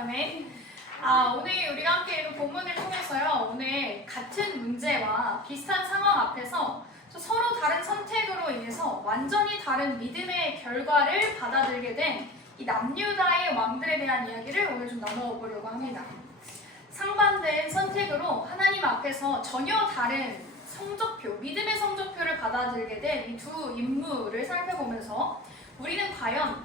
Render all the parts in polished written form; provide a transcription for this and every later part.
아멘. 오늘 우리가 함께 읽은 본문을 통해서요, 오늘 같은 문제와 비슷한 상황 앞에서 서로 다른 선택으로 인해서 완전히 다른 믿음의 결과를 받아들게 된 이 남유다의 왕들에 대한 이야기를 오늘 좀 나눠보려고 합니다. 상반된 선택으로 하나님 앞에서 전혀 다른 성적표, 믿음의 성적표를 받아들게 된 이 두 인물을 살펴보면서 우리는 과연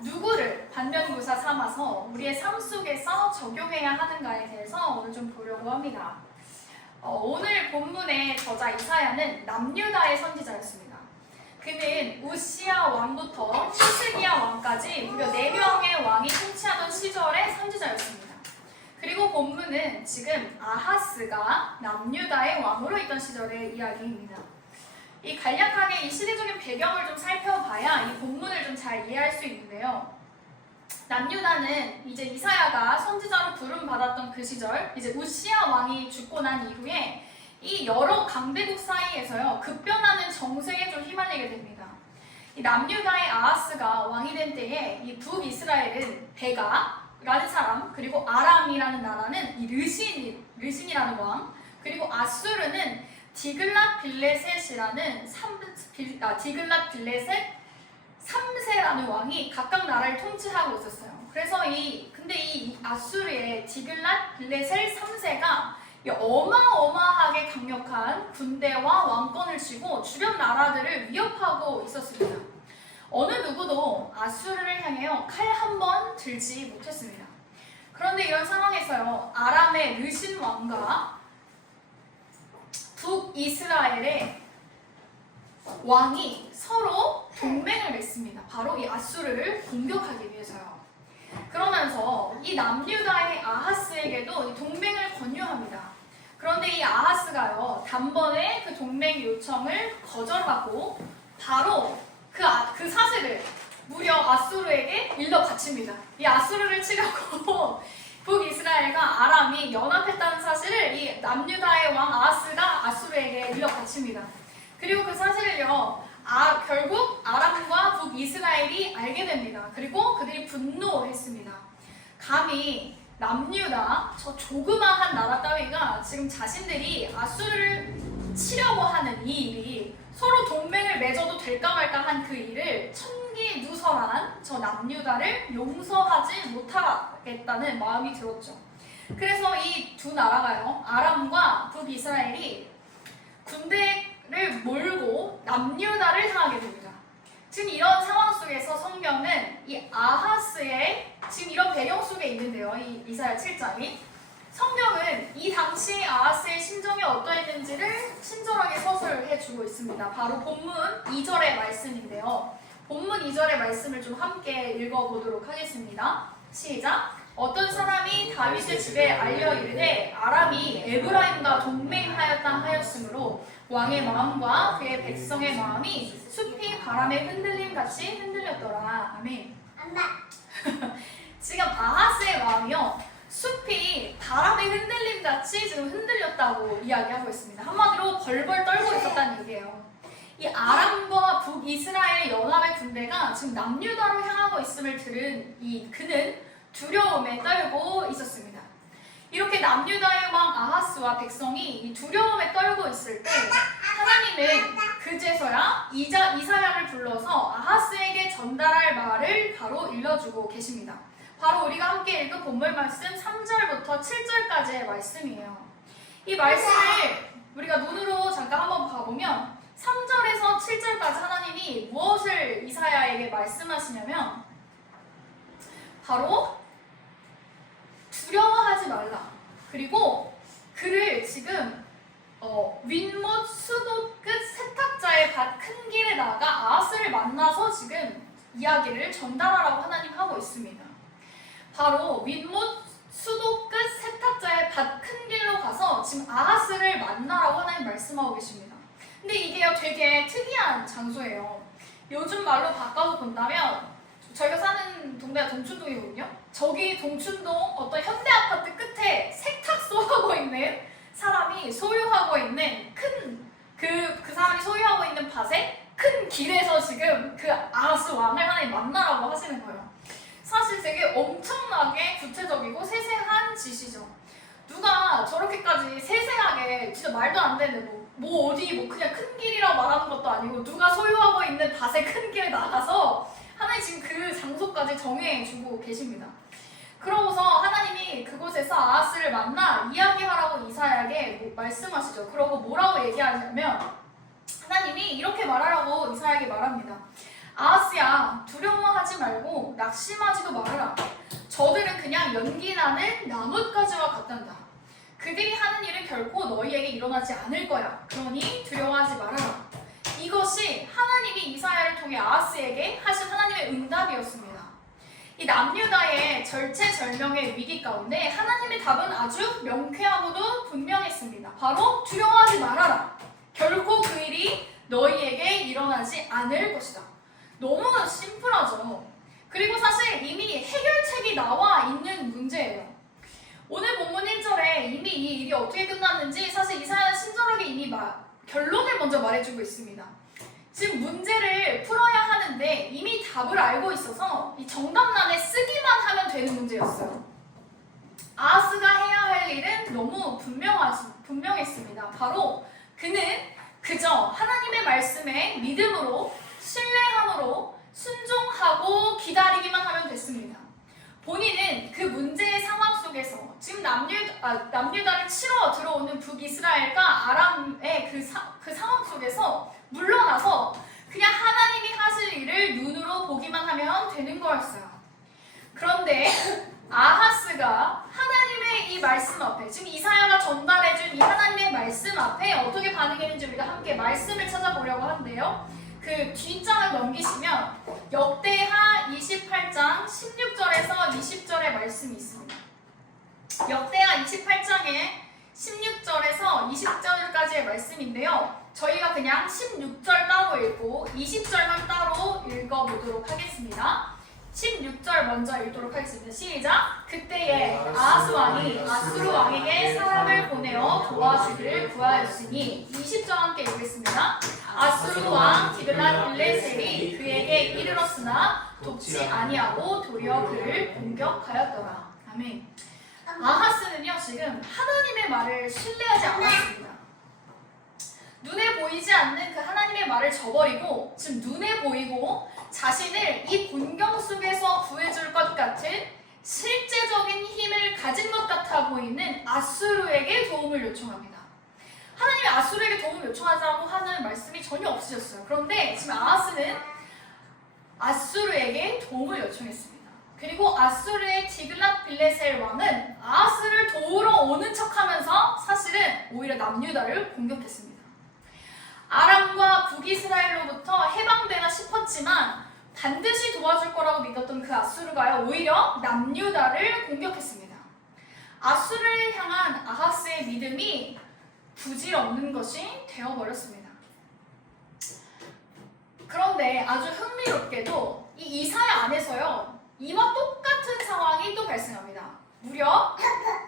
누구를 반면교사 삼아서 우리의 삶 속에서 적용해야 하는가에 대해서 오늘 좀 보려고 합니다. 오늘 본문의 저자 이사야는 남유다의 선지자였습니다. 그는 우시야 왕부터 히스기야 왕까지 무려 4명의 왕이 통치하던 시절의 선지자였습니다. 그리고 본문은 지금 아하스가 남유다의 왕으로 있던 시절의 이야기입니다. 이 간략하게 이 시대적인 배경을 좀 살펴봐야 이 본문을 좀 잘 이해할 수 있는데요. 남유다는 이제 이사야가 선지자로 부름받았던 그 시절, 이제 우시야 왕이 죽고 난 이후에 이 여러 강대국 사이에서요, 급변하는 정세에 좀 휘말리게 됩니다. 이 남유다의 아하스가 왕이 된 때에 이 북이스라엘은 베가라는 사람, 그리고 아람이라는 나라는 이 르신이라는 왕, 그리고 아수르는 디글랏 빌레셋이라는 디글랏 빌레셋 3세라는 왕이 각각 나라를 통치하고 있었어요. 그래서 근데 이 아수르의 디글랏 빌레셋 3세가 어마어마하게 강력한 군대와 왕권을 쥐고 주변 나라들을 위협하고 있었습니다. 어느 누구도 아수르를 향해요, 칼 한 번 들지 못했습니다. 그런데 이런 상황에서요, 아람의 르신 왕과 북이스라엘의 왕이 서로 동맹을 맺습니다. 바로 이 아수르를 공격하기 위해서요. 그러면서 이 남유다의 아하스에게도 이 동맹을 권유합니다. 그런데 이 아하스가요, 단번에 그 동맹 요청을 거절하고 바로 그 사실을 무려 아수르에게 일러 바칩니다. 이 아수르를 치려고 북이스라엘과 아람이 연합했다는 사실을 이 남유다의 왕 아하스가 아수르에게 일러 바칩니다. 그리고 그 사실을요, 결국 아람과 북이스라엘이 알게 됩니다. 그리고 그들이 분노했습니다. 감히 남유다, 저 조그마한 나라 따위가 지금 자신들이 아수르를 치려고 하는 이 일이, 서로 동맹을 맺어도 될까 말까 한 그 일을 천기누설한 저 남유다를 용서하지 못하겠다는 마음이 들었죠. 그래서 이 두 나라가요, 아람과 북이스라엘이 군대를 몰고 남유다를 향하게 됩니다. 지금 이런 상황 속에서 성경은 이 아하스의 지금 이런 배경 속에 있는데요. 이 이사야 7장이 성경은 이 당시 아하스의 심정이 어떠했는지를 친절하게 서술해주고 있습니다. 바로 본문 2절의 말씀인데요. 본문 2절의 말씀을 좀 함께 읽어보도록 하겠습니다. 시작! 어떤 사람이 다윗의 집에 알려 이르되 아람이 에브라임과 동맹하였다 하였으므로 왕의 마음과 그의 백성의 마음이 숲이 바람에 흔들림 같이 흔들렸더라. 아멘. 지금 아하스의 마음이요, 숲이 바람에 흔들림 같이 지금 흔들렸다고 이야기하고 있습니다. 한마디로 벌벌 떨고 있었다는 얘기예요. 이 아람과 북이스라엘 연합의 군대가 지금 남유다로 향하고 있음을 들은 그는 두려움에 떨고 있었습니다. 이렇게 남유다의 왕 아하스와 백성이 이 두려움에 떨고 있을 때 하나님은 그제서야 이사야를 불러서 아하스에게 전달할 말을 바로 일러주고 계십니다. 바로 우리가 함께 읽은 본문 말씀 3절부터 7절까지의 말씀이에요. 이 말씀을 우리가 눈으로 잠깐 한번 봐보면 3절에서 7절까지 하나님이 무엇을 이사야에게 말씀하시냐면 바로 두려워하지 말라. 그리고 그를 지금 윗못 수도 끝 세탁자의 밭 큰 길에 나가 아하스를 만나서 지금 이야기를 전달하라고 하나님 하고 있습니다. 바로 윗못 수도 끝 세탁자의 밭 큰 길로 가서 지금 아하스를 만나라고 하나님 말씀하고 계십니다. 근데 이게요, 되게 특이한 장소예요. 요즘 말로 바꿔서 본다면 저희가 사는 동네가 동춘동이거든요. 저기 동춘동 어떤 현대 아파트 끝에 세탁소 하고 있는 사람이 소유하고 있는 그 사람이 소유하고 있는 밭에 큰 길에서 지금 그 아하스 왕을 하나님 만나라고 하시는 거예요. 사실 되게 엄청나게 세세하게 구체적이고 세세한 지시죠. 누가 저렇게까지 세세하게 진짜 말도 안 되는 뭐 어디 뭐 그냥 큰 길이라고 말하는 것도 아니고 누가 소유하고 있는 밭의 큰 길에 나가서 하나님 지금 그 장소까지 정해주고 계십니다. 그러고서 하나님이 그곳에서 아하스를 만나 이야기하라고 이사야에게 말씀하시죠. 그러고 뭐라고 얘기하냐면 하나님이 이렇게 말하라고 이사야에게 말합니다. 아하스야, 두려워하지 말고 낙심하지도 말아라. 저들은 그냥 연기나는 나뭇가지와 같단다. 그들이 하는 일은 결코 너희에게 일어나지 않을 거야. 그러니 두려워하지 말아라. 이것이 하나님이 이사야를 통해 아하스에게 하신 하나님의 응답이었습니다. 이 남유다의 절체절명의 위기 가운데 하나님의 답은 아주 명쾌하고도 분명했습니다. 바로 두려워하지 말아라. 결코 그 일이 너희에게 일어나지 않을 것이다. 너무 심플하죠. 그리고 사실 이미 해결책이 나와 있는 문제예요. 오늘 본문 1절에 이미 이 일이 어떻게 끝났는지 사실 이사야는 친절하게 이미 결론을 먼저 말해주고 있습니다. 지금 문제를 풀어야 하는데 이미 답을 알고 있어서 이 정답란에 쓰기만 하면 되는 문제였어요. 아하스가 해야 할 일은 너무 분명했습니다. 바로 그는 그저 하나님의 말씀에 믿음으로 신뢰함으로 순종하고 기다리기만 하면 됐습니다. 본인은 그 문제의 상황 속에서 지금 남유다를 치러 들어오는 북이스라엘과 아람의 그 상황 속에서 물러나서 그냥 하나님이 하실 일을 눈으로 보기만 하면 되는 거였어요. 그런데 아하스가 하나님의 이 말씀 앞에, 지금 이사야가 전달해준 이 하나님의 말씀 앞에 어떻게 반응했는지 우리가 함께 말씀을 찾아보려고 하는데요. 그 뒷장을 넘기시면 역대하 28장 16절에서 20절의 말씀이 있습니다. 역대하 28장에 16절에서 20절까지의 말씀인데요. 저희가 그냥 16절 따로 읽고 20절만 따로 읽어보도록 하겠습니다. 16절 먼저 읽도록 하겠습니다. 시작! 그때에 아하스 왕이 아수르 왕에게 사람을 보내어 도와주기를 구하였으니 20절 함께 읽겠습니다. 아수르 왕 디글랏빌레셀이 그에게 이르렀으나 돕지 아니하고 도리어 그를 공격하였더라. 아멘. 아하스는요 지금 하나님의 말을 신뢰하지 않았습니다. 눈에 보이지 않는 그 하나님의 말을 저버리고 지금 눈에 보이고 자신을 이 곤경 속에서 구해줄 것 같은 실제적인 힘을 가진 것 같아 보이는 아수르에게 도움을 요청합니다. 하나님이 아수르에게 도움을 요청하자고 하는 말씀이 전혀 없으셨어요. 그런데 지금 아하스는 아수르에게 도움을 요청했습니다. 그리고 아수르의 디글랏빌레셀 왕은 아하스를 도우러 오는 척하면서 사실은 오히려 남유다를 공격했습니다. 아람과 북이스라엘로부터 해방되나 싶었지만 반드시 도와줄 거라고 믿었던 그 아수르가요 오히려 남유다를 공격했습니다. 아수르를 향한 아하스의 믿음이 부질없는 것이 되어버렸습니다. 그런데 아주 흥미롭게도 이 이사야 안에서요 이와 똑같은 상황이 또 발생합니다. 무려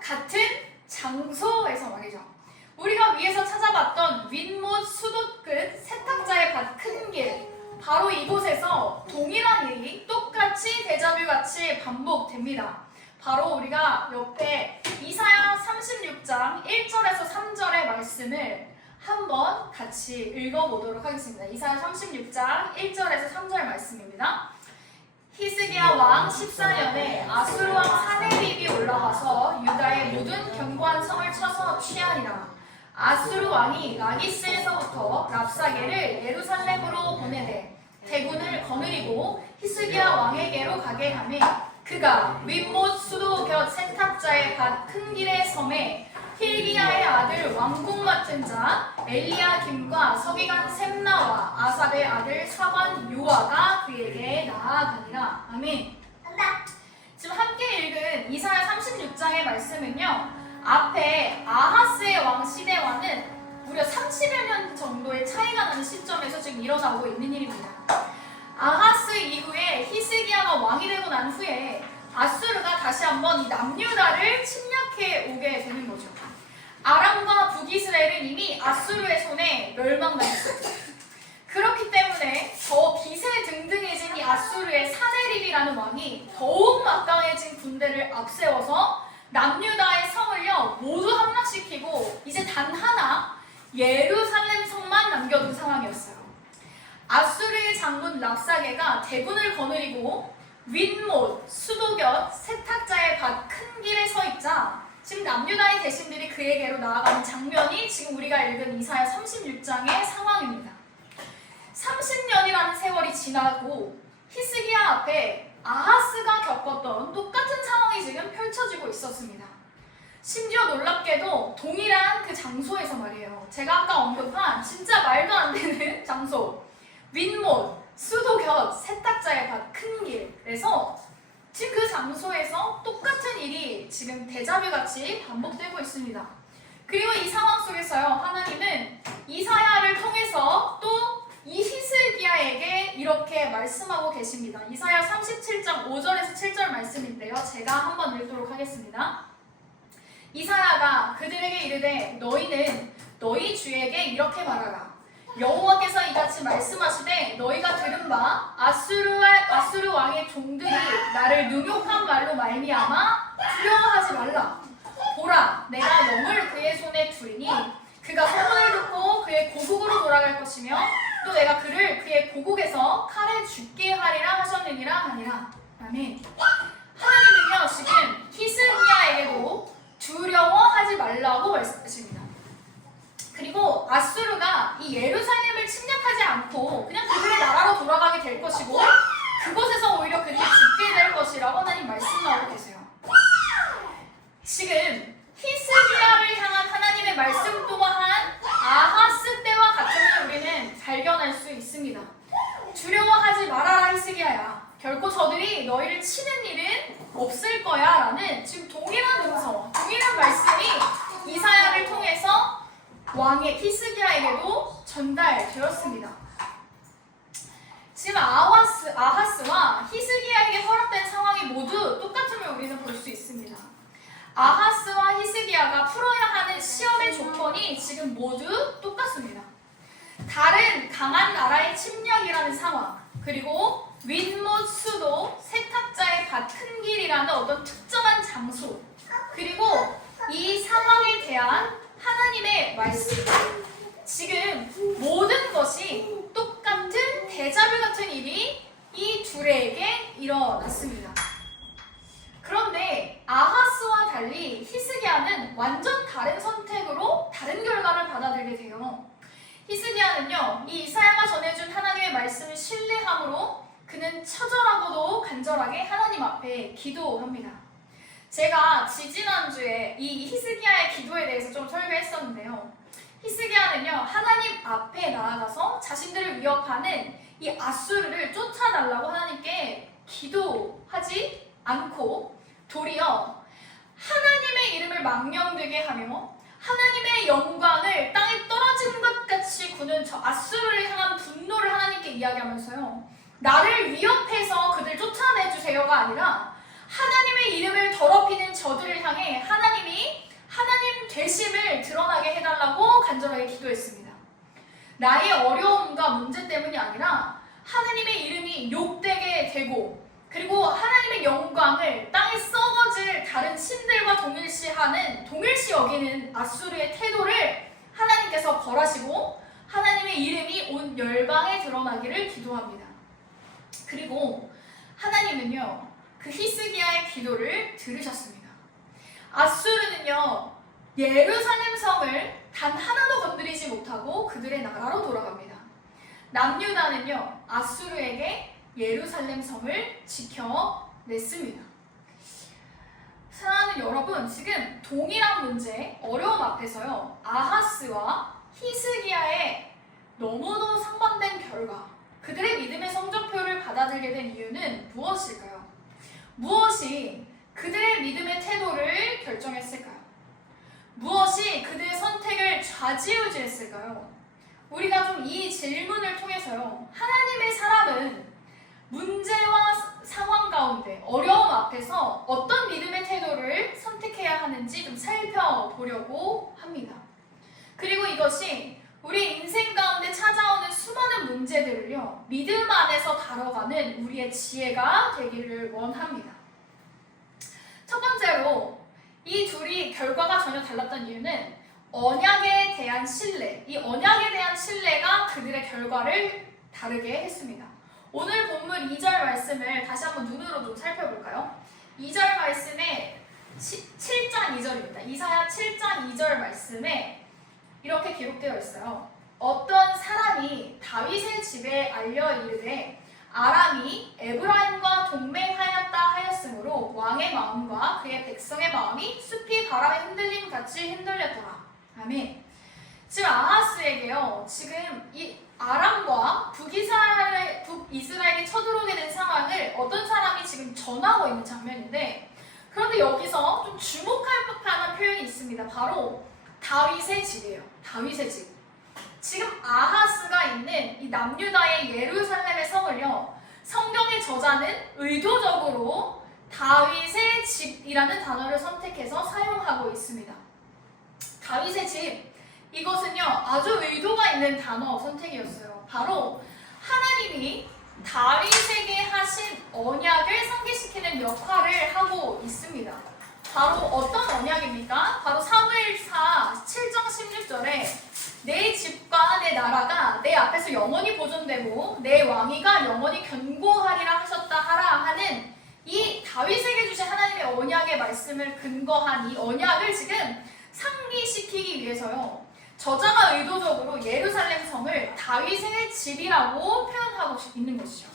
같은 장소에서 말이죠. 우리가 위에서 찾아봤던 윗못 수도 끝 세탁자의 밭 큰 길, 바로 이곳에서 동일한 일이 똑같이 데자뷰같이 반복됩니다. 바로 우리가 옆에 이사야 36장 1절에서 3절의 말씀을 한번 같이 읽어보도록 하겠습니다. 이사야 36장 1절에서 3절 말씀입니다. 히스기야 왕 14년에 아수르 왕 사네립이 올라와서 유다의 모든 견고한 성을 쳐서 취하리라. 아수르 왕이 라기스에서부터 랍사게를 예루살렘으로 보내되 대군을 거느리고 히스기야 왕에게로 가게 하매 그가 윗못 수도 곁 세탁자의 밭 큰 길의 섬에 힐기야의 아들 왕궁 맡은 자 엘리야김과 서기관 셈나와 아삽의 아들 사관 요아가 그에게 나아가니라. 아멘. 지금 함께 읽은 이사야 36장의 말씀은요 앞에 아하스의 왕 시대와는 무려 30여 년 정도의 차이가 나는 시점에서 지금 일어나고 있는 일입니다. 아하스 이후에 히스기야가 왕이 되고 난 후에 아수르가 다시 한번 이 남유다를 침략해 오게 되는 거죠. 아람과 북이스라엘은 이미 아수르의 손에 멸망당했어요. 그렇기 때문에 더 기세등등해진 이 아수르의 사네립이라는 왕이 더욱 막강해진 군대를 앞세워서 남유다의 성을요 모두 함락시키고 이제 단 하나 예루살렘 성만 남겨둔 상황이었어요. 아수르의 장군 랍사게가 대군을 거느리고 윗못, 수도곁, 세탁자의 밭 큰 길에 서 있자 지금 남유다의 대신들이 그에게로 나아가는 장면이 지금 우리가 읽은 이사야 36장의 상황입니다. 30년이라는 세월이 지나고 히스기야 앞에 아하스가 겪었던 똑같은 상황이 지금 펼쳐지고 있었습니다. 심지어 놀랍게도 동일한 그 장소에서 말이에요. 제가 아까 언급한 진짜 말도 안 되는 장소, 윗못, 수도곁, 세탁자의 밭 큰 길에서 지금 그 장소에서 똑같은 일이 지금 데자뷰같이 반복되고 있습니다. 그리고 이 상황 속에서요, 하나님은 이사야를 통해서 또 이 히스기야에게 이렇게 말씀하고 계십니다. 이사야 37장 5절에서 7절 말씀인데요. 제가 한번 읽도록 하겠습니다. 이사야가 그들에게 이르되 너희는 너희 주에게 이렇게 말하라. 여호와께서 이같이 말씀하시되 너희가 들은 바 아수르 왕의 종들이 나를 능욕한 말로 말미암아 두려워하지 말라. 보라, 내가 영을 그의 손에 두리니 그가 소문을 듣고 그의 고국으로 돌아갈 것이며 또 내가 그를 그의 고국에서 칼에 죽게 하리라 하셨느니라 하니라. 아멘. 하나님은요 지금 히스기야에게도 두려워하지 말라고 말씀하십니다. 그리고 아수르가 이 예루살렘을 침략하지 않고 그냥 그들의 나라로 돌아가게 될 것이고 그곳에서 오히려 그들이 죽게 될 것이라고 하나님 말씀하고 계세요. 지금 히스기야를 향한 하나님의 말씀 또한 아하스 때와 같음을 우리는 발견할 수 있습니다. 두려워하지 말아라 히스기야야. 결코 저들이 너희를 치는 일은 없을 거야 라는 지금 동일한 음성, 동일한 말씀이 이사야를 통해서 왕의 히스기야에게도 전달되었습니다. 지금 아하스와 히스기야에게 허락된 상황이 모두 똑같음을 우리는 볼 수 있습니다. 아하스와 히스기야가 풀어야 하는 시험의 조건이 지금 모두 똑같습니다. 다른 강한 나라의 침략이라는 상황, 그리고 윗못 수도, 세탁자의 밭 큰 길이라는 어떤 특정한 장소, 그리고 이 상황에 대한 하나님의 말씀, 지금 모든 것이 똑같은 데자뷰 같은 일이 이 둘에게 일어났습니다. 그런데 아하스와 달리 히스기야는 완전 다른 선택으로 다른 결과를 받아들게 돼요. 히스기야는요, 이 이사야가 전해준 하나님의 말씀을 신뢰함으로 그는 처절하고도 간절하게 하나님 앞에 기도합니다. 제가 지지난주에 이 히스기야의 기도에 대해서 좀 설교했었는데요. 히스기야는요, 하나님 앞에 나아가서 자신들을 위협하는 이 아수르를 쫓아달라고 하나님께 기도하지 않고 도리어 하나님의 이름을 망령되게 하며 하나님의 영광을 땅에 떨어진 것 같이 구는 저 아수르를 향한 분노를 하나님께 이야기하면서요, 나를 위협해서 그들 쫓아내주세요가 아니라 하나님의 이름을 더럽히는 저들을 향해 하나님이 하나님 되심을 드러나게 해달라고 간절하게 기도했습니다. 나의 어려움과 문제 때문이 아니라 하나님의 이름이 욕되게 되고 그리고 하나님의 영광을 땅에 썩어질 다른 신들과 동일시 여기는 아수르의 태도를 하나님께서 벌하시고 하나님의 이름이 온 열방에 드러나기를 기도합니다. 그리고 하나님은요, 그 히스기야의 기도를 들으셨습니다. 아수르는요, 예루살렘 성을 단 하나도 건드리지 못하고 그들의 나라로 돌아갑니다. 남유다는요, 아수르에게 예루살렘 성을 지켜냈습니다. 사랑하는 여러분, 지금 동일한 문제, 어려움 앞에서요, 아하스와 히스기야의 너무도 상반된 결과, 그들의 믿음의 성적표를 받아들게 된 이유는 무엇일까요? 무엇이 그들의 믿음의 태도를 결정했을까요? 무엇이 그들의 선택을 좌지우지했을까요? 우리가 좀 이 질문을 통해서요, 하나님의 사람은 문제와 상황 가운데 어려움 앞에서 어떤 믿음의 태도를 선택해야 하는지 좀 살펴보려고 합니다. 그리고 이것이 우리 인생 가운데 찾아오는 수많은 문제들을요, 믿음 안에서 다뤄가는 우리의 지혜가 되기를 원합니다. 달랐던 이유는 언약에 대한 신뢰, 이 언약에 대한 신뢰가 그들의 결과를 다르게 했습니다. 오늘 본문 2절 말씀을 다시 한번 눈으로 좀 살펴볼까요? 2절 말씀에 7장 2절입니다. 이사야 7장 2절 말씀에 이렇게 기록되어 있어요. 어떤 사람이 다윗의 집에 알려 이르되 아람이 에브라임과 동맹하였다 하였으므로 왕의 마음과 그의 백성의 마음이 숲이 바람에 흔들림 같이 흔들렸더라. 아멘. 지금 아하스에게요, 지금 이 아람과 북이스라엘이 쳐들어오게 된 상황을 어떤 사람이 지금 전하고 있는 장면인데, 그런데 여기서 좀 주목할 만한 표현이 있습니다. 바로 다윗의 집이에요. 다윗의 집. 지금 아하스가 있는 이 남유다의 예루살렘의 성을요, 성경의 저자는 의도적으로 다윗의 집이라는 단어를 선택해서 사용하고 있습니다. 다윗의 집, 이것은요 아주 의도가 있는 단어 선택이었어요. 바로 하나님이 다윗에게 하신 언약을 상기시키는 역할을 하고 있습니다. 바로 어떤 언약입니까? 바로 사무엘하 7장 16절에 내 집과 내 나라가 내 앞에서 영원히 보존되고 내 왕위가 영원히 견고하리라 하셨다 하라 하는 이 다윗에게 주신 하나님의 언약의 말씀을 근거한 이 언약을 지금 상기시키기 위해서요, 저자가 의도적으로 예루살렘 성을 다윗의 집이라고 표현하고 있는 것이죠.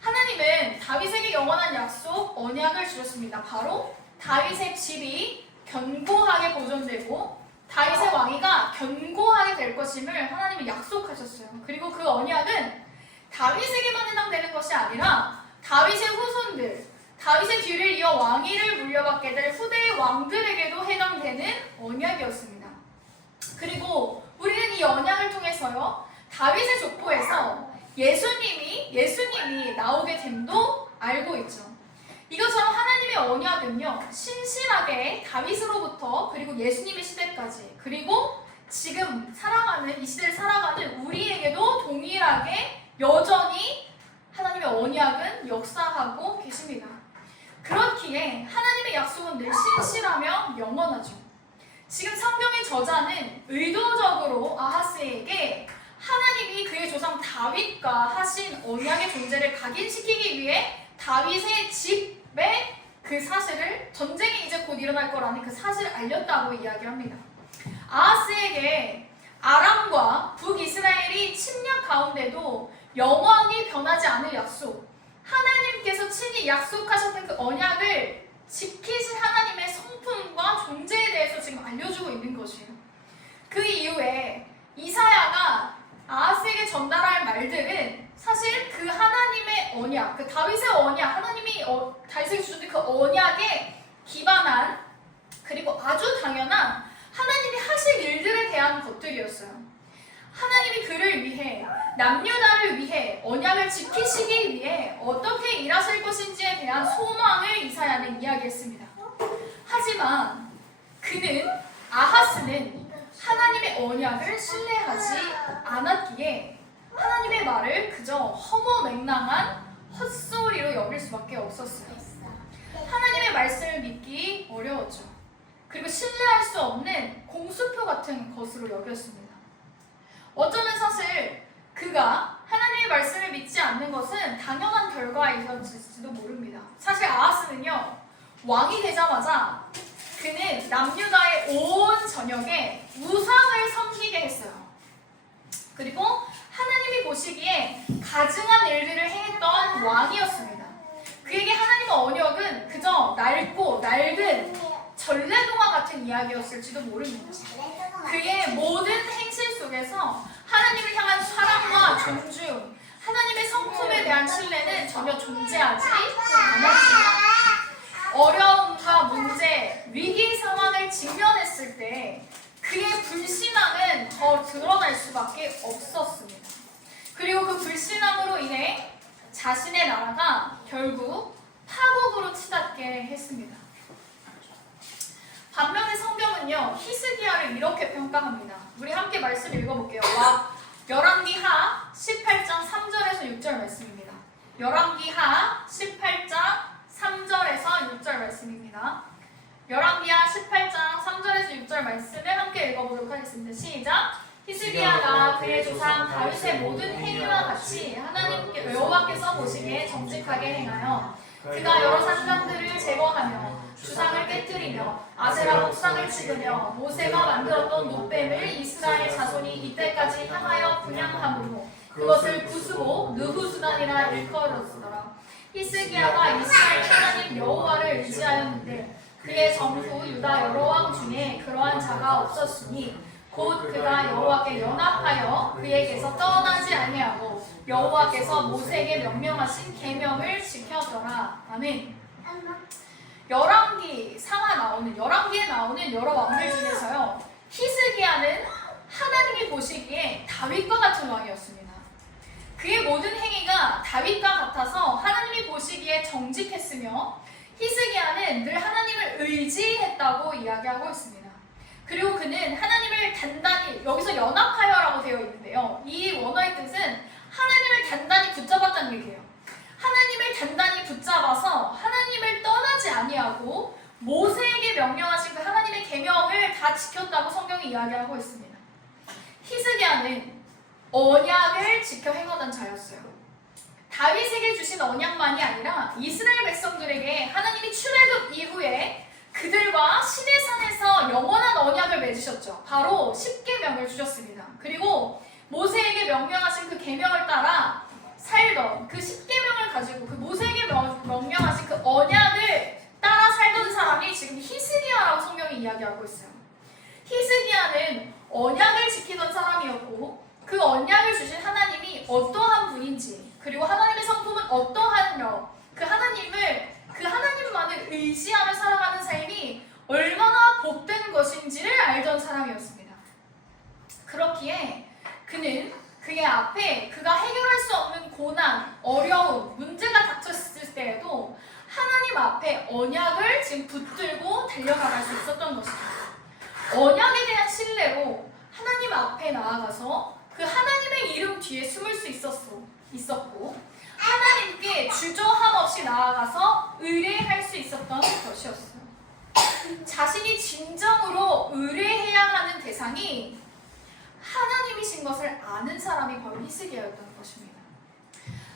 하나님은 다윗에게 영원한 약속, 언약을 주셨습니다. 바로 다윗의 집이 견고하게 보존되고 다윗의 왕위가 견고하게 될 것임을 하나님이 약속하셨어요. 그리고 그 언약은 다윗에게만 해당되는 것이 아니라 다윗의 후손들, 다윗의 뒤를 이어 왕위를 물려받게 될 후대의 왕들에게도 해당되는 언약이었습니다. 그리고 우리는 이 언약을 통해서요, 다윗의 족보에서 예수님이 나오게 됨도 알고 있죠. 이것처럼 하나님의 언약은요, 신실하게 다윗으로부터 그리고 예수님의 시대까지, 그리고 지금 살아가는 이 시대를 살아가는 우리에게도 동일하게 여전히 하나님의 언약은 역사하고 계십니다. 그렇기에 하나님의 약속은 늘 신실하며 영원하죠. 지금 성경의 저자는 의도적으로 아하스에게 하나님이 그의 조상 다윗과 하신 언약의 존재를 각인시키기 위해 다윗의 집에 그 사실을, 전쟁이 이제 곧 일어날 거라는 그 사실을 알렸다고 이야기합니다. 아하스에게 아람과 북이스라엘이 침략 가운데도 영원히 변하지 않을 약속, 하나님께서 친히 약속하셨던 그 언약을 지키신 하나님의 성품과 존재에 대해서 지금 알려주고 있는 것이에요. 그 이후에 이사야가 아하스에게 전달할 말들은 사실 그 하나님의 언약, 그 다윗의 언약, 하나님이 다윗에게 주신 그 언약에 기반한, 그리고 아주 당연한 하나님이 하실 일들에 대한 것들이었어요. 하나님이 그를 위해, 남유다를 위해, 언약을 지키시기 위해 어떻게 일하실 것인지에 대한 소망을 이사야는 이야기했습니다. 하지만 아하스는 하나님의 언약을 신뢰하지 않았기에 하나님의 말을 그저 허무맹랑한 헛소리로 여길 수밖에 없었어요. 하나님의 말씀을 믿기 어려웠죠. 그리고 신뢰할 수 없는 공수표 같은 것으로 여겼습니다. 어쩌면 사실 그가 하나님의 말씀을 믿지 않는 것은 당연한 결과이었을지도 모릅니다. 사실 아하스는요, 왕이 되자마자 그는 남유다의 온 전역에 우상을 섬기게 했어요. 그리고 하나님이 보시기에 가증한 일들을 행했던 왕이었습니다. 그에게 하나님의 언약은 그저 낡고 낡은 전래동화 같은 이야기였을지도 모릅니다. 그의 모든 행실 속에서 하나님을 향한 사랑과 존중, 하나님의 성품에 대한 신뢰는 전혀 존재하지 않았습니다. 어려움과 문제, 위기 상황을 직면했을 때 그의 불신앙은 더 드러날 수밖에 없었습니다. 그리고 그 불신앙으로 인해 자신의 나라가 결국 파국으로 치닫게 했습니다. 반면에 성경은요, 히스기야를 이렇게 평가합니다. 우리 함께 말씀 읽어볼게요. 열왕기하 18장 3절에서 6절 말씀입니다. 열왕기하 18장 3절에서 6절 말씀입니다. 열왕기하 18장 3절에서 5절에서 6절 말씀을 함께 읽어보도록 하겠습니다. 시작! 히스기야가 그의 조상 다윗의 모든 행위와 같이 하나님께 여호와께서 보시기에 정직하게 행하여 그가 여러 산당들을 제거하며 주상을 깨뜨리며 아세라 목상을 찍으며 모세가 만들었던 노뱀을 이스라엘 자손이 이때까지 향하여 분향함으로 그것을 부수고 느후수단이라 일컬었더라. 히스기야가 이스라엘 하나님 여호와를 의지하였는데 그의 정후 유다 여러 왕 중에 그러한 자가 없었으니 곧 그가 여호와께 연합하여 그에게서 떠나지 아니하고 여호와께서 모세에게 명령하신 계명을 지켰더라. 아멘. 열왕기에 나오는 여러 왕들 중에서요, 히스기야는 하나님이 보시기에 다윗과 같은 왕이었습니다. 그의 모든 행위가 다윗과 같아서 하나님이 보시기에 정직했으며 히스기야는 늘 하나님을 의지했다고 이야기하고 있습니다. 그리고 그는 하나님을 단단히, 여기서 연합하여라고 되어 있는데요, 이 원어의 뜻은 하나님을 단단히 붙잡았다는 얘기예요. 하나님을 단단히 붙잡아서 하나님을 떠나지 아니하고 모세에게 명령하신 그 하나님의 계명을 다 지켰다고 성경이 이야기하고 있습니다. 히스기야는 언약을 지켜 행하던 자였어요. 다윗에게 주신 언약만이 아니라 이스라엘 백성들에게 하나님이 출애굽 이후에 그들과 시내산에서 영원한 언약을 맺으셨죠. 바로 십계명을 주셨습니다. 그리고 모세에게 명령하신 그 계명을 따라 살던 그 십계명을 가지고 그 모세에게 명령하신 그 언약을 따라 살던 사람이 지금 히스기야라고 성경이 이야기하고 있어요. 히스기야는 언약을 지키던 사람이었고 그 언약을 주신 하나님이 어떠한 분인지, 그리고 하나님의 성품은 어떠하며 그 하나님만을 의지하며 살아가는 삶이 얼마나 복된 것인지를 알던 사람이었습니다. 그렇기에 그는 그의 앞에 그가 해결할 수 없는 고난, 어려움, 문제가 닥쳤을 때에도 하나님 앞에 언약을 지금 붙들고 달려나갈 수 있었던 것입니다. 언약에 대한 신뢰로 하나님 앞에 나아가서 그 하나님의 이름 뒤에 숨을 수 있었고 하나님께 주저함 없이 나아가서 의뢰할 수 있었던 것이었어요. 자신이 진정으로 의뢰해야 하는 대상이 하나님이신 것을 아는 사람이 바로 히스기야였던 것입니다.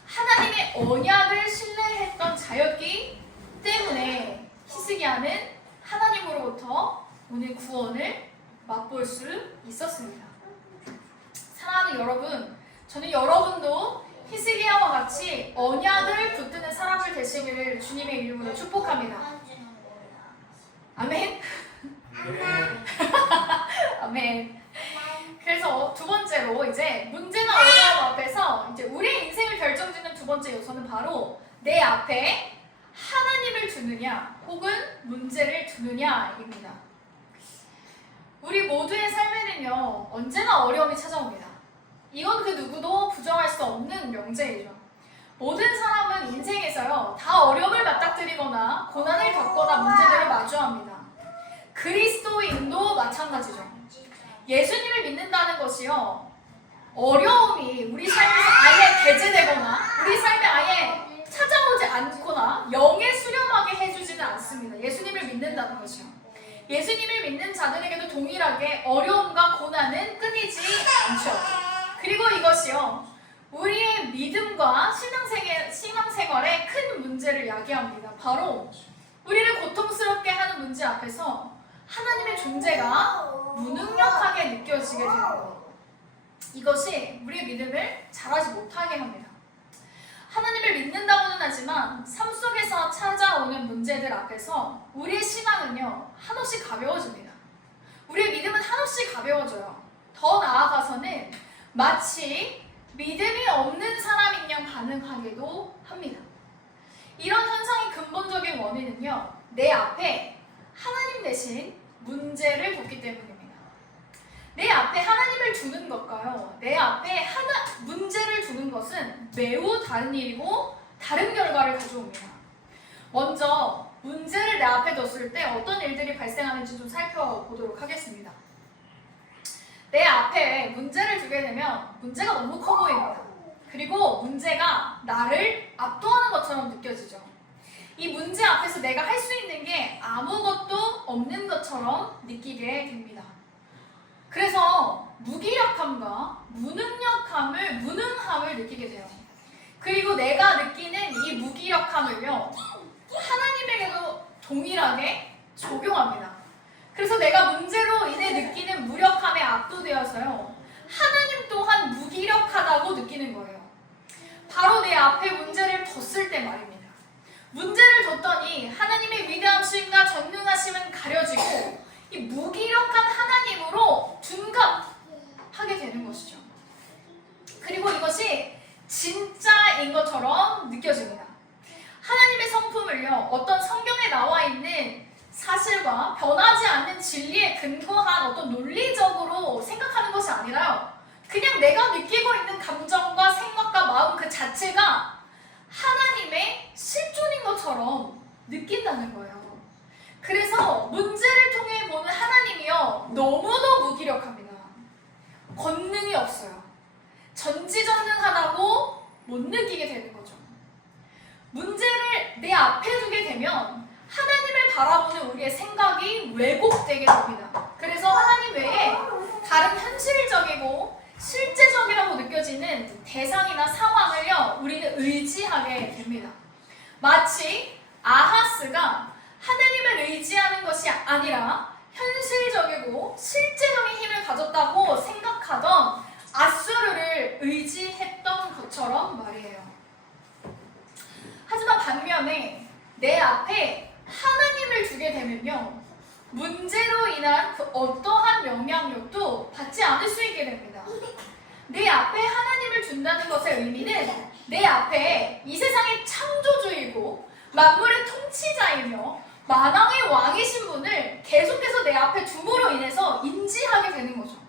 하나님의 언약을 신뢰했던 자였기 때문에 히스기야는 하나님으로부터 오는 구원을 맛볼 수 있었습니다. 사랑하는 여러분, 저는 여러분도 히스기야와 같이 언약을 붙드는 사람을 되시기를 주님의 이름으로 축복합니다. 아멘. 아멘. 그래서 두 번째로 이제 문제나 어려움 앞에서 이제 우리의 인생을 결정짓는 두 번째 요소는 바로 내 앞에 하나님을 두느냐 혹은 문제를 두느냐입니다. 우리 모두의 삶에는요, 언제나 어려움이 찾아옵니다. 이건 그 누구도 부정할 수 없는 명제이죠. 모든 사람은 인생에서요, 다 어려움을 맞닥뜨리거나 고난을 겪거나 문제들을 마주합니다. 그리스도인도 마찬가지죠. 예수님을 믿는다는 것이요, 어려움이 우리 삶에서 아예 배제되거나 우리 삶에 아예 찾아오지 않거나 영에 수렴하게 해주지는 않습니다. 예수님을 믿는다는 것이요. 예수님을 믿는 자들에게도 동일하게 어려움과 고난은 끊이지 않죠. 그리고 이것이요, 우리의 믿음과 신앙생활에 큰 문제를 야기합니다. 바로 우리를 고통스럽게 하는 문제 앞에서 하나님의 존재가 무능력하게 느껴지게 되는 것. 이것이 우리의 믿음을 자라지 못하게 합니다. 하나님을 믿는다고는 하지만 삶 속에서 찾아오는 문제들 앞에서 우리의 신앙은요, 한없이 가벼워집니다. 우리의 믿음은 한없이 가벼워져요. 더 나아가서는 마치 믿음이 없는 사람인 양 반응하기도 합니다. 이런 현상의 근본적인 원인은요, 내 앞에 하나님 대신 문제를 뒀기 때문입니다. 내 앞에 하나님을 두는 것과요, 내 앞에 문제를 두는 것은 매우 다른 일이고 다른 결과를 가져옵니다. 먼저 문제를 내 앞에 뒀을 때 어떤 일들이 발생하는지 좀 살펴보도록 하겠습니다. 내 앞에 문제를 두게 되면 문제가 너무 커 보입니다. 그리고 문제가 나를 압도하는 것처럼 느껴지죠. 이 문제 앞에서 내가 할 수 있는 게 아무것도 없는 것처럼 느끼게 됩니다. 그래서 무기력함과 무능함을 느끼게 돼요. 그리고 내가 느끼는 이 무기력함을요, 하나님에게도 동일하게 적용합니다. 그래서 내가 문제로 인해 느끼는 무력함에 압도되어서요, 하나님 또한 무기력하다고 느끼는 거예요. 바로 내 앞에 문제를 뒀을 때 말입니다. 문제를 뒀더니 하나님의 위대하심과 전능하심은 가려지고 이 무기력한 하나님으로 둔갑하게 되는 것이죠. 그리고 이것이 진짜인 것처럼 느껴집니다. 하나님의 성품을요, 어떤 성경에 나와 있는 사실과 변하지 않는 진리에 근거한 어떤 논리적으로 생각하는 것이 아니라요, 그냥 내가 느끼고 있는 감정과 생각과 마음 그 자체가 하나님의 실존인 것처럼 느낀다는 거예요. 그래서 문제를 통해 보는 하나님이요, 너무도 무기력합니다. 권능이 없어요. 전지전능하다고 못 느끼게 되는 거죠. 문제를 내 앞에 두게 되면 하나님을 바라보는 우리의 생각이 왜곡되게 됩니다. 그래서 하나님 외에 다른 현실적이고 실제적이라고 느껴지는 대상이나 상황을요, 우리는 의지하게 됩니다. 마치 아하스가 하나님을 의지하는 것이 아니라 현실적이고 실제적인 힘을 가졌다고 생각하던 아수르를 의지했던 것처럼 말이에요. 하지만 반면에 내 앞에 하나님을 두게 되면요, 문제로 인한 그 어떠한 영향력도 받지 않을 수 있게 됩니다. 내 앞에 하나님을 둔다는 것의 의미는 내 앞에 이 세상의 창조주이고 만물의 통치자이며 만왕의 왕이신 분을 계속해서 내 앞에 둠으로 인해서 인지하게 되는 거죠.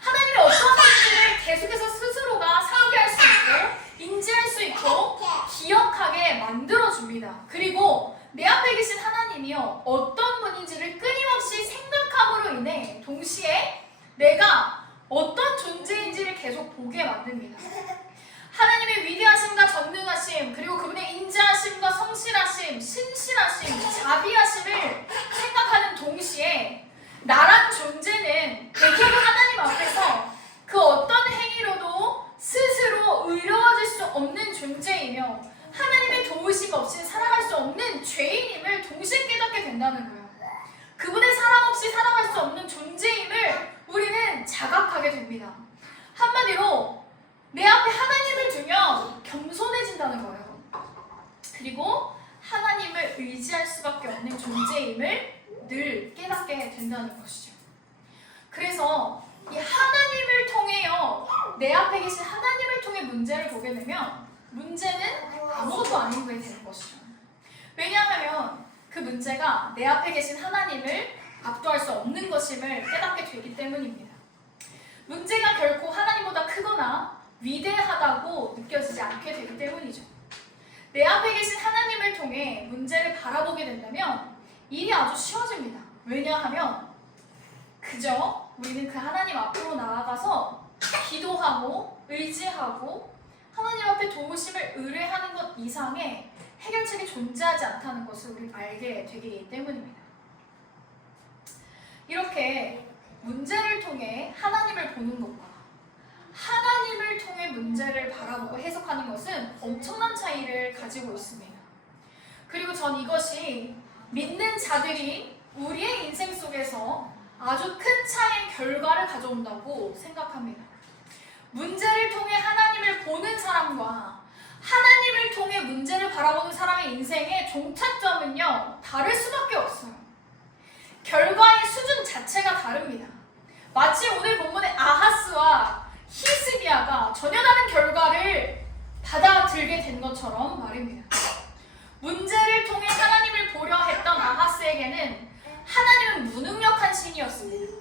하나님의 어떠한 분을 계속해서 스스로가 상기할 수 있고 인지할 수 있고 기억하게 만들어줍니다. 그리고 내 앞에 계신 하나님이요, 어떤 분인지를 끊임없이 생각함으로 인해 동시에 내가 어떤 존재인지를 계속 보게 만듭니다. 하나님의 위대하심과 전능하심, 그리고 그분의 인자하심과 성실하심, 신실하심, 자비하심을 생각하는 동시에 나란 존재는 대기로 하나님 앞에서 그 어떤 행위로도 스스로 의로워질 수 없는 존재이며 하나님의 도우심 없이 살아갈 수 없는 죄인임을 동시에 깨닫게 된다는 거예요. 그분의 사랑 없이 살아갈 수 없는 존재임을 우리는 자각하게 됩니다. 한마디로 내 앞에 하나님을 두면 겸손해진다는 거예요. 그리고 하나님을 의지할 수밖에 없는 존재임을 늘 깨닫게 된다는 것이죠. 그래서 이 하나님을 통해요, 내 앞에 계신 하나님을 통해 문제를 보게 되면 문제는 아무것도 아닌 게 되는 것이죠. 왜냐하면 그 문제가 내 앞에 계신 하나님을 압도할 수 없는 것임을 깨닫게 되기 때문입니다. 문제가 결코 하나님보다 크거나 위대하다고 느껴지지 않게 되기 때문이죠. 내 앞에 계신 하나님을 통해 문제를 바라보게 된다면 일이 아주 쉬워집니다. 왜냐하면 그저 우리는 그 하나님 앞으로 나아가서 기도하고 의지하고 하나님 앞에 도우심을 의뢰하는 것 이상의 해결책이 존재하지 않다는 것을 우리는 알게 되기 때문입니다. 이렇게 문제를 통해 하나님을 보는 것과 하나님을 통해 문제를 바라보고 해석하는 것은 엄청난 차이를 가지고 있습니다. 그리고 전 이것이 믿는 자들이 우리의 인생 속에서 아주 큰 차이의 결과를 가져온다고 생각합니다. 문제를 통해 하나님을 보는 사람과 하나님을 통해 문제를 바라보는 사람의 인생의 종착점은요, 다를 수밖에 없어요. 결과의 수준 자체가 다릅니다. 마치 오늘 본문의 아하스와 히스기야가 전혀 다른 결과를 받아들게 된 것처럼 말입니다. 문제를 통해 하나님을 보려 했던 아하스에게는 하나님은 무능력한 신이었습니다.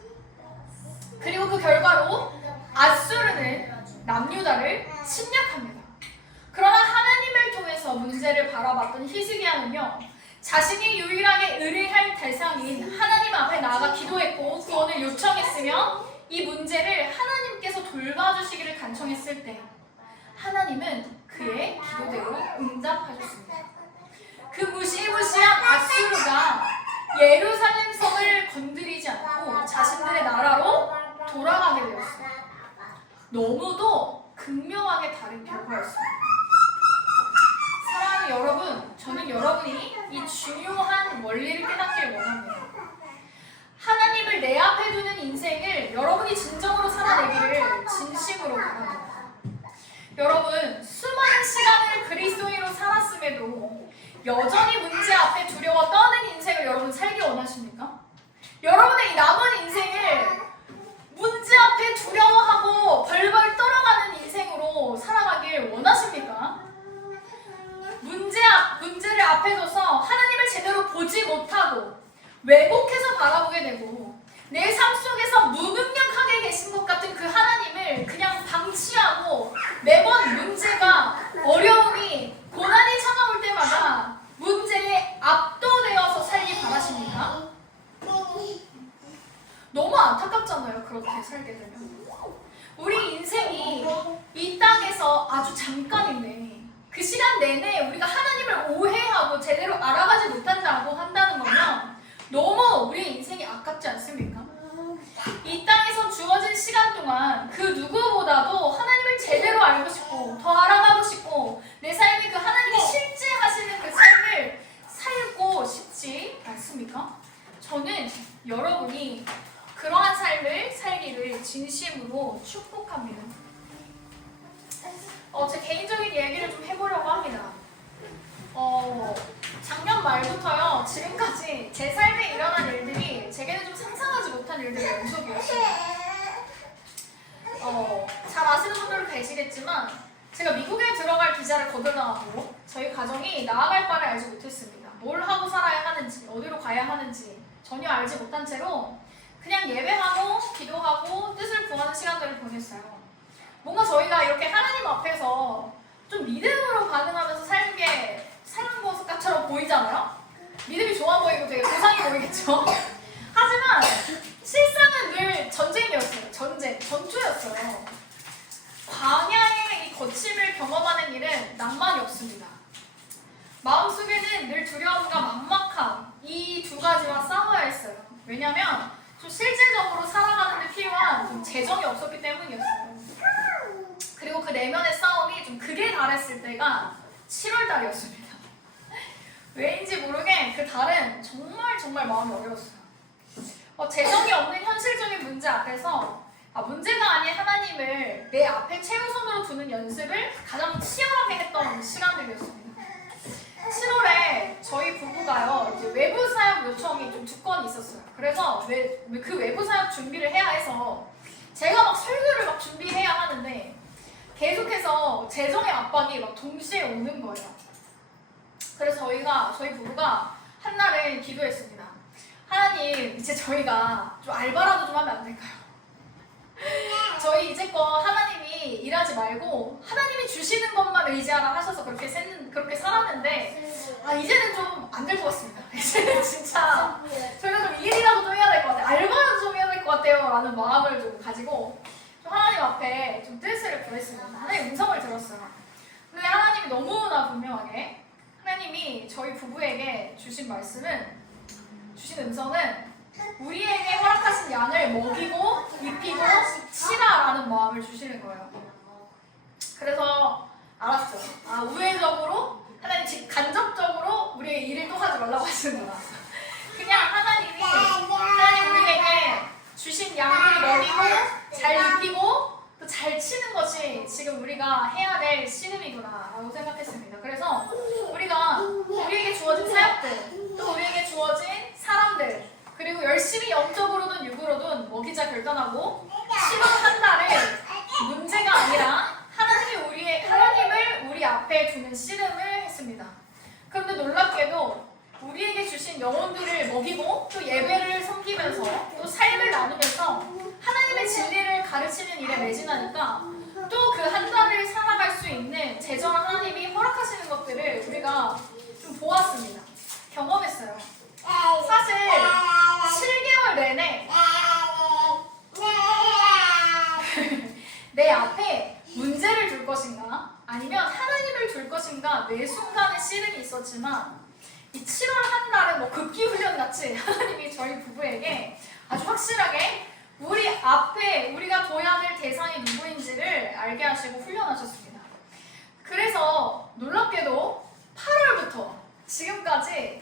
그리고 그 결과로 아수르는 남유다를 침략합니다. 그러나 하나님을 통해서 문제를 바라봤던 히스기야는요, 자신이 유일하게 의뢰할 대상인 하나님 앞에 나아가 기도했고 구원을 요청했으며 이 문제를 하나님께서 돌봐주시기를 간청했을 때 하나님은 그의 기도대로 응답하셨습니다. 그 무시무시한 아수르가 예루살렘 성을 너무도 극명하게 다른 결과였습니다. 사랑하는 여러분, 저는 여러분이 이 중요한 원리를 깨닫길 원합니다. 하나님을 내 앞에 두는 인생을 여러분이 진정으로 살아내기를 진심으로 바랍니다. 여러분, 수많은 시간을 그리스도인으로 살았음에도 여전히 문제 앞에 두려워 떠는 인생을 여러분 살기 원하십니까? 여러분의 이 남은 인생을 문제 앞에 두려워하고 벌벌 떨어가는 인생으로 살아가길 원하십니까? 문제를 앞에 둬서 하나님을 제대로 보지 못하고 왜곡해서 바라보게 되고 내 삶 속에서 무능력하게 계신 것 같은 그 하나님을 그냥 방치하고 매번 문제가 어려움이 고난이 찾아올 때마다 문제에 압도되어서 살기 바라십니까? 너무 안타깝잖아요. 그렇게 살게 되면 우리 인생이 이 땅에서 아주 잠깐인데 그 시간 내내 우리가 하나님을 오해하고 제대로 알아가지 못한다고 한다는 거면 너무 우리 인생이 아깝지 않습니까? 이 땅에서 주어진 시간 동안 그 누구보다도 하나님을 제대로 알고 싶고 더 알아가고 싶고 내 삶에 그 하나님이 실제 하시는 그 삶을 살고 싶지 않습니까? 저는 여러분이 그러한 삶을 살기를 진심으로 축복합니다. 제 개인적인 얘기를 좀 해보려고 합니다. 작년 말부터요, 지금까지 제 삶에 일어난 일들이 제게는 좀 상상하지 못한 일들의 연속이었어요. 잘 아시는 분들은 계시겠지만 제가 미국에 들어갈 비자를 거절당하고 저희 가정이 나아갈 바를 알지 못했습니다. 뭘 하고 살아야 하는지, 어디로 가야 하는지 전혀 알지 못한 채로 그냥 예배하고 기도하고 뜻을 구하는 시간들을 보냈어요. 뭔가 저희가 이렇게 하나님 앞에서 좀 믿음으로 반응하면서 사는 모습처럼 보이잖아요? 믿음이 좋아 보이고 되게 보상이 보이겠죠? 하지만 실상은 늘 전쟁이었어요. 전투였어요. 광야의 이 거침을 경험하는 일은 낭만이 없습니다. 마음속에는 늘 두려움과 막막함, 이 두 가지와 싸워야 했어요. 왜냐면 좀 실질적으로 살아가는 데 필요한 좀 재정이 없었기 때문이었어요. 그리고 그 내면의 싸움이 좀 극에 달했을 때가 7월 달이었습니다. 왜인지 모르게 그 달은 정말 마음이 어려웠어요. 재정이 없는 현실적인 문제 앞에서 문제가 아닌 하나님을 내 앞에 최우선으로 두는 연습을 가장 치열하게 했던 시간들이었습니다. 7월에 저희 부부가요, 이제 외부 사역 요청이 좀 2건 있었어요. 그래서 그 외부 사역 준비를 해야 해서 제가 막 설교를 막 준비해야 하는데 계속해서 재정의 압박이 막 동시에 오는 거예요. 그래서 저희 부부가 한날은 기도했습니다. 하나님, 이제 저희가 좀 알바라도 좀 하면 안 될까요? 저희 이제껏 하나님이 일하지 말고 하나님이 주시는 것만 의지하라 하셔서 그렇게 살았는데 이제는 좀 안 될 것 같습니다. 이제는 진짜 저희가 좀 일이라도 좀 해야 될 것 같아요. 알바라도 좀 해야 될 것 같아요. 라는 마음을 좀 가지고 좀 하나님 앞에 좀 뜻을 구했습니다. 하나님 음성을 들었어요. 근데 하나님이 너무나 분명하게 하나님이 저희 부부에게 주신 음성은 우리에게 허락하신 양을 먹이고 입히고 치라라는 마음을 주시는 거예요. 그래서 알았죠. 우회적으로 하나님 간접적으로 우리의 일을 또 하지 말라고 하시는구나. 그냥 하나님 우리에게 주신 양을 먹이고 잘 입히고 또 잘 치는 것이 지금 우리가 해야 될 신음이구나 라고 생각했습니다. 그래서 우리에게 주어진 사역들, 또 우리에게 주어진 사람들, 그리고 열심히 영적으로든 육으로든 먹이자 결단하고 7월 한 달을 문제가 아니라 하나님을 우리 앞에 두는 씨름을 했습니다. 그런데 놀랍게도 우리에게 주신 영혼들을 먹이고 또 예배를 섬기면서 또 삶을 나누면서 하나님의 진리를 가르치는 일에 매진하니까 또 그 한 달을 살아갈 수 있는 제정한 하나님이 허락하시는 것들을 우리가 좀 보았습니다. 경험했어요. 사실 7개월 내내 내 앞에 문제를 둘 것인가 아니면 하나님을 둘 것인가 매 순간의 씨름이 있었지만 이 7월 한 달은 극기 훈련같이 하나님이 저희 부부에게 아주 확실하게 우리 앞에 우리가 둬야 될 대상이 누구인지를 알게 하시고 훈련하셨습니다. 그래서 놀랍게도 8월부터 지금까지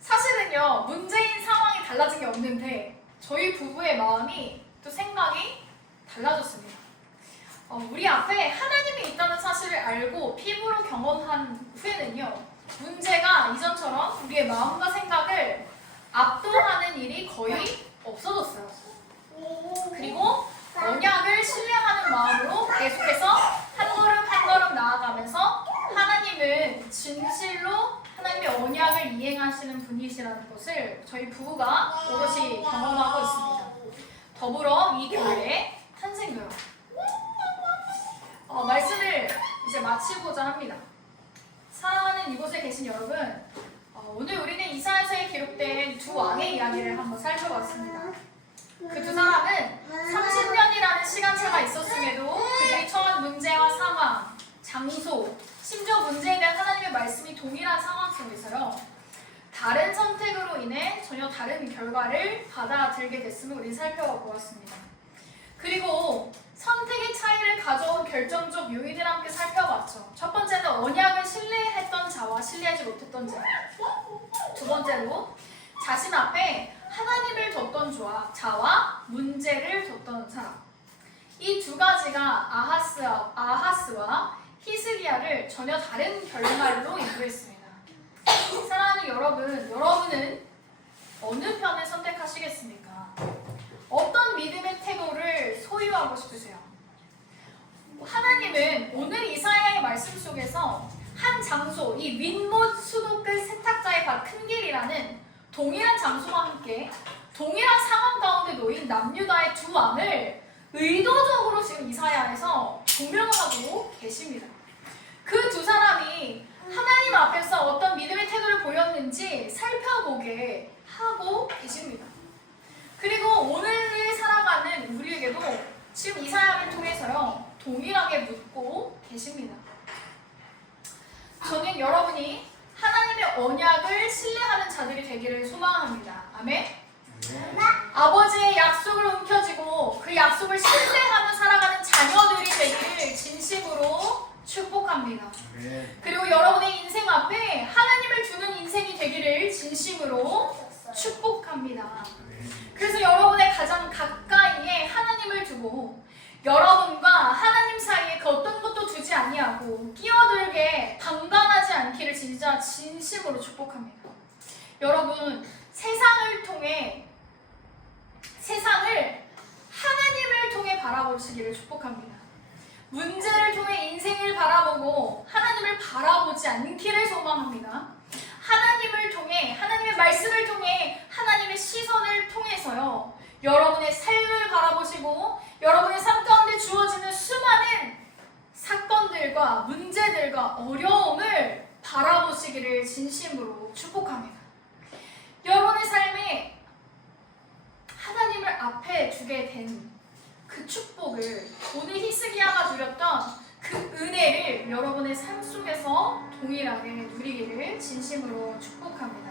사실은요, 문제인 상황이 달라진 게 없는데 저희 부부의 마음이 또 생각이 달라졌습니다. 우리 앞에 하나님이 있다는 사실을 알고 피부로 경험한 후에는요, 문제가 이전처럼 우리의 마음과 생각을 압도하는 일이 거의 없어졌어요. 그리고 언약을 신뢰하는 마음으로 계속해서 한 걸음 한 걸음 나아가면서 하나님은 진실로 하나님의 언약을 이행하시는 분이시라는 것을 저희 부부가 오롯이 경험하고 있습니다. 더불어 이 교회의 탄생교회. 말씀을 이제 마치고자 합니다. 사랑하는 이곳에 계신 여러분, 오늘 우리는 이사야서에 기록된 두 왕의 이야기를 한번 살펴봤습니다. 그 두 사람은 30년이라는 시간차가 있었음에도 그들이 처한 문제와 상황, 장소, 심지어 문제에 대한 하나님의 말씀이 동일한 상황 속에서요, 다른 선택으로 인해 전혀 다른 결과를 받아들게 됐음을 우리 살펴보았습니다. 그리고 선택의 차이를 가져온 결정적 요인을 함께 살펴봤죠. 첫 번째는 언약을 신뢰했던 자와 신뢰하지 못했던 자. 두 번째로 자신 앞에 하나님을 뒀던 자와 문제를 뒀던 사람. 이 두 가지가 아하스와 히스기야를 전혀 다른 결말로 인도했습니다. 사랑하는 여러분은 어느 편을 선택하시겠습니까? 어떤 믿음의 태도를 소유하고 싶으세요? 하나님은 오늘 이사야의 말씀 속에서 한 장소, 이 윗못 수도 끝 세탁자의 밭 큰 길이라는 동일한 장소와 함께 동일한 상황 가운데 놓인 남유다의 두 왕을 의도적으로 지금 이사야에서 조명하고 계십니다. 그 두 사람이 하나님 앞에서 어떤 믿음의 태도를 보였는지 살펴보게 하고 계십니다. 그리고 오늘을 살아가는 우리에게도 지금 이사야를 통해서요, 동일하게 묻고 계십니다. 저는 여러분이 하나님의 언약을 신뢰하는 자들이 되기를 소망합니다. 아멘. 아버지의 약속을 움켜쥐고 그 약속을 신뢰하며 살아가는 자녀들이 되기를 진심으로 축복합니다. 그리고 여러분의 인생 앞에 하나님을 두는 인생이 되기를 진심으로 축복합니다. 그래서 여러분의 가장 가까이에 하나님을 두고 여러분과 하나님 사이에 그 어떤 것도 두지 아니하고 끼어들게 방관하지 않기를 진짜 진심으로 축복합니다. 여러분, 세상을 하나님을 통해 바라보시기를 축복합니다. 문제를 통해 인생을 바라보고 하나님을 바라보지 않기를 소망합니다. 하나님을 통해, 하나님의 말씀을 통해, 하나님의 시선을 통해서요, 여러분의 삶을 바라보시고 여러분의 삶 가운데 주어지는 수많은 사건들과 문제들과 어려움을 바라보시기를 진심으로 축복합니다. 여러분의 삶에 하나님을 앞에 두게 된 그 축복을, 오늘 히스기야가 누렸던 그 은혜를 여러분의 삶 속에서 동일하게 누리기를 진심으로 축복합니다.